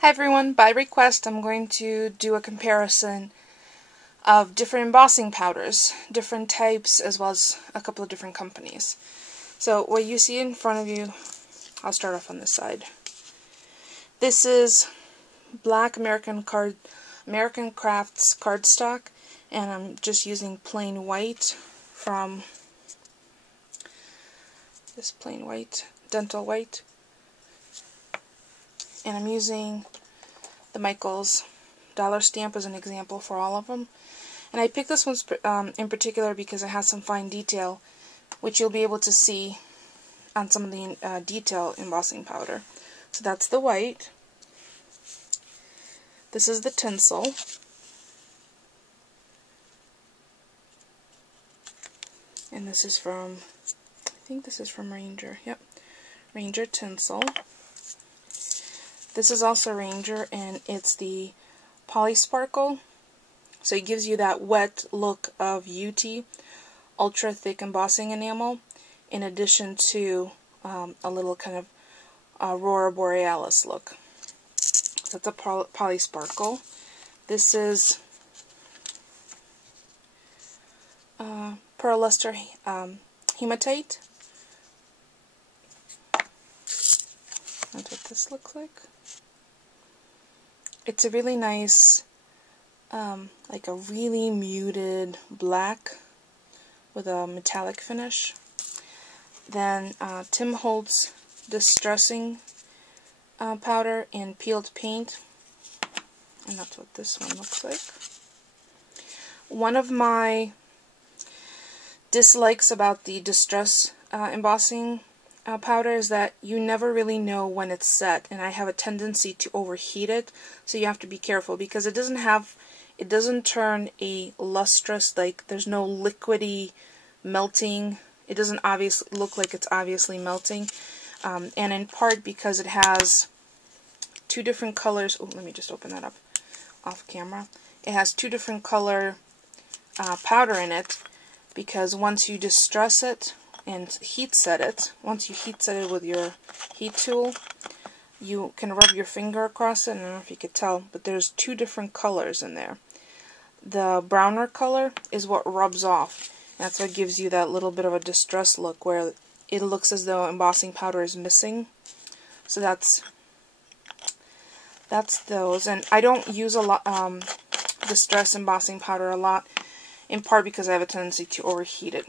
Hi everyone, by request I'm going to do a comparison of different embossing powders, different types, as well as a couple of different companies. So what you see in front of you, I'll start off on this side. This is Black American Crafts cardstock, and I'm just using plain white from this plain white, dental white. And I'm using the Michaels dollar stamp as an example for all of them. And I picked this one in particular because it has some fine detail, which you'll be able to see on some of the detail embossing powder. So that's the white. This is the Tinsel. And this is from, I think this is from Ranger. Yep, Ranger Tinsel. This is also Ranger, and it's the Poly Sparkle. So it gives you that wet look of UT, ultra thick embossing enamel, in addition to a little kind of Aurora Borealis look. So that's a Poly Sparkle. This is Pearl Luster Haematite. That's what this looks like. It's a really nice, like a really muted black with a metallic finish. Then Tim Holtz Distressing powder in peeled paint, and that's what this one looks like. One of my dislikes about the Distress embossing powder is that you never really know when it's set, and I have a tendency to overheat it, so you have to be careful because it doesn't turn a lustrous, like there's no liquidy melting. It doesn't obviously look like it's obviously melting, and in part because it has two different colors. Oh, let me just open that up off camera. It has two different color powder in it, because once you distress it and heat set it, once you heat set it with your heat tool, you can rub your finger across it. I don't know if you could tell, but there's two different colors in there. The browner color is what rubs off. That's what gives you that little bit of a distressed look where it looks as though embossing powder is missing. So that's those. And I don't use a lot distress embossing powder a lot, in part because I have a tendency to overheat it.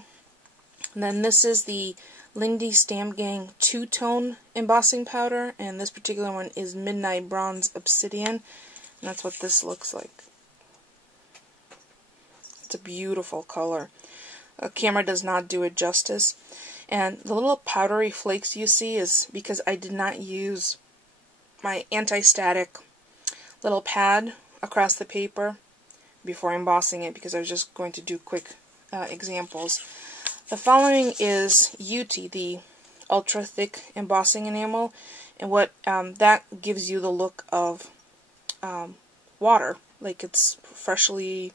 And then this is the Lindy Stamp Gang two-tone embossing powder, and this particular one is Midnight Bronze Obsidian, and that's what this looks like. It's a beautiful color. A camera does not do it justice, and the little powdery flakes you see is because I did not use my anti-static little pad across the paper before embossing it, because I was just going to do quick examples. The following is UT, the ultra thick embossing enamel, and what that gives you the look of water, like it's freshly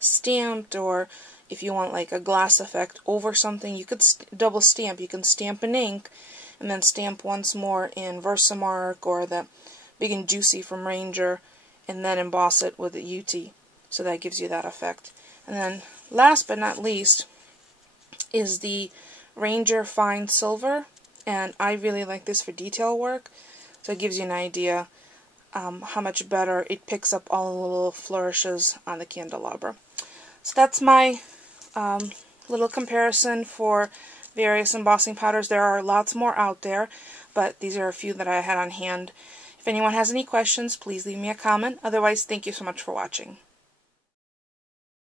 stamped, or if you want like a glass effect over something, you could double stamp. You can stamp in ink and then stamp once more in Versamark or the Big and Juicy from Ranger, and then emboss it with the UT. So that gives you that effect. And then last but not least is the Ranger Fine Silver, and I really like this for detail work, so it gives you an idea how much better it picks up all the little flourishes on the candelabra. So that's my little comparison for various embossing powders. There are lots more out there, but these are a few that I had on hand. If anyone has any questions, please leave me a comment. Otherwise, thank you so much for watching.